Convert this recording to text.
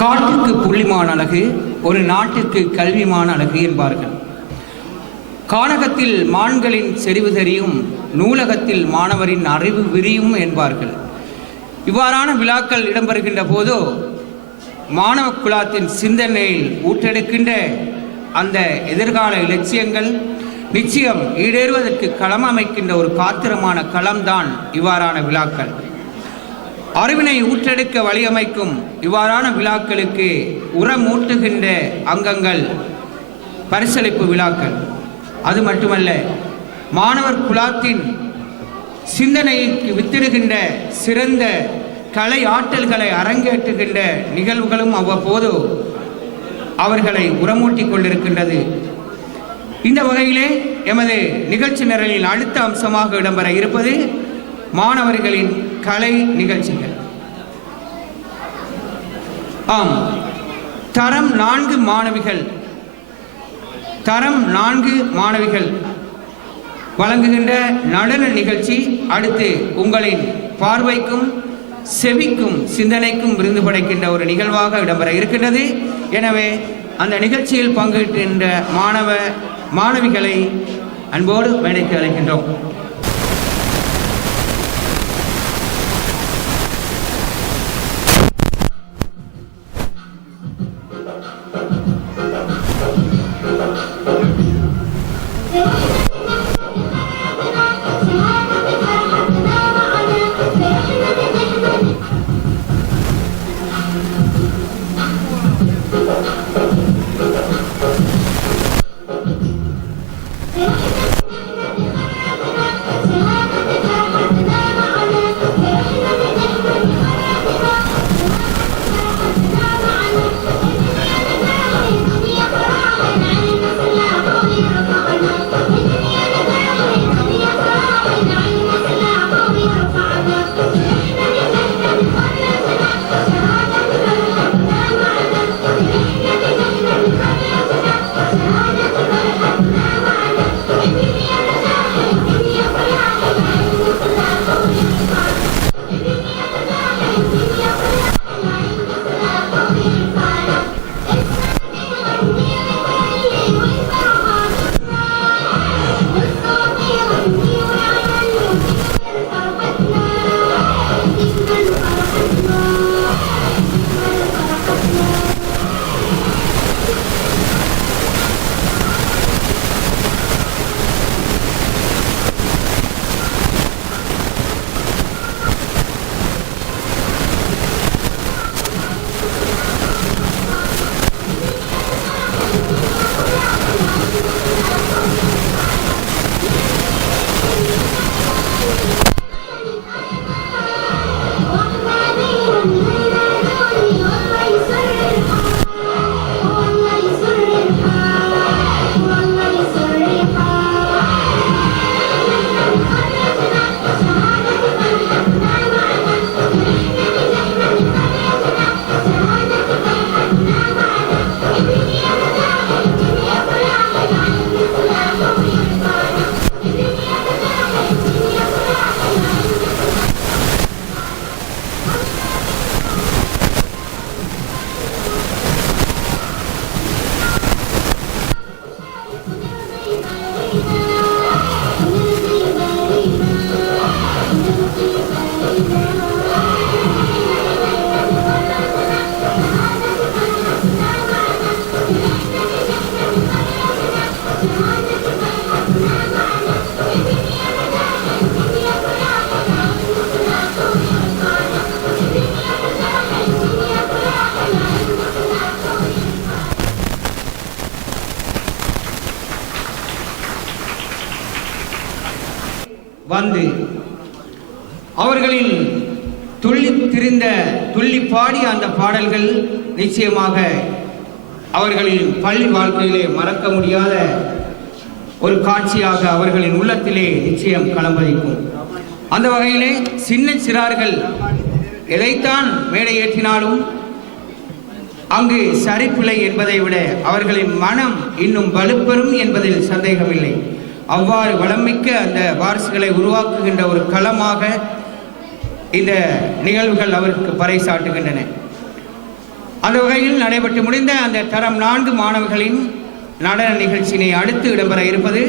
காட்டுக்கு புள்ளிமான் அழகு, ஒரு நாட்டுக்கு கல்விமான் அழகு என்பார்கள். கானகத்தில் மான்களின் செறிவு தெரியும், நூலகத்தில் மாணவரின் அறிவு விரியும் என்பார்கள். இவ்வாறான விழாக்கள் இடம்பெறுகின்ற போதோ மாணவ குலாத்தின் சிந்தனையில் ஊற்றெடுக்கின்ற அந்த எதிர்கால இலட்சியங்கள் நிச்சயம் ஈடேறுவதற்கு களம் அமைக்கின்ற ஒரு காத்திரமான களம்தான் இவ்வாறான விழாக்கள். அறிவினை ஊற்றெடுக்க வழியமைக்கும் இவ்வாறான விழாக்களுக்கு உரமூட்டுகின்ற அங்கங்கள் பரிசளிப்பு விழாக்கள். அது மட்டுமல்ல, மாணவர் குலாத்தின் சிந்தனைக்கு வித்திடுகின்ற சிறந்த கலை ஆற்றல்களை அரங்கேற்றுகின்ற நிகழ்வுகளும் அவ்வப்போது அவர்களை உரமூட்டி கொண்டிருக்கின்றது. இந்த வகையிலே எமது நிகழ்ச்சி நிரலில் அடுத்த அம்சமாக இடம்பெற இருப்பது மாணவர்களின் கலை நிகழ்ச்சிகள். ஆம், தரம் 4 மாணவிகள் வழங்குகின்ற நடன நிகழ்ச்சி அடுத்து உங்களின் பார்வைக்கும் செவிக்கும் சிந்தனைக்கும் விருந்து படைக்கின்ற ஒரு நிகழ்வாக இடம்பெற இருக்கின்றது. எனவே அந்த நிகழ்ச்சியில் பங்கேற்கின்ற மாணவிகளை அன்போடு மேடைக்கு அழைக்கின்றோம். வந்து அவர்களின் துள்ளி பாடிய அந்த பாடல்கள் நிச்சயமாக அவர்களின் பள்ளி வாழ்க்கையிலே மறக்க முடியாத ஒரு காட்சியாக அவர்களின் உள்ளத்திலே நிச்சயம் களம்பதிக்கும். அந்த வகையிலே சின்ன சிறார்கள் எதைத்தான் மேடை ஏற்றினாலும் அங்கு சரிப்பில்லை என்பதை விட அவர்களின் மனம் இன்னும் வலுப்பெறும் என்பதில் சந்தேகமில்லை. அவ்வாறு வளமிக்க அந்த வாரிசுகளை உருவாக்குகின்ற ஒரு களமாக இந்த நிகழ்வுகள் அவருக்கு பறைசாட்டுகின்றன. அந்த வகையில் நடைபெற்று முடிந்த அந்த தரம் 4 மாணவர்களின் நடன நிகழ்ச்சியினை அடுத்து இடம்பெற இருப்பது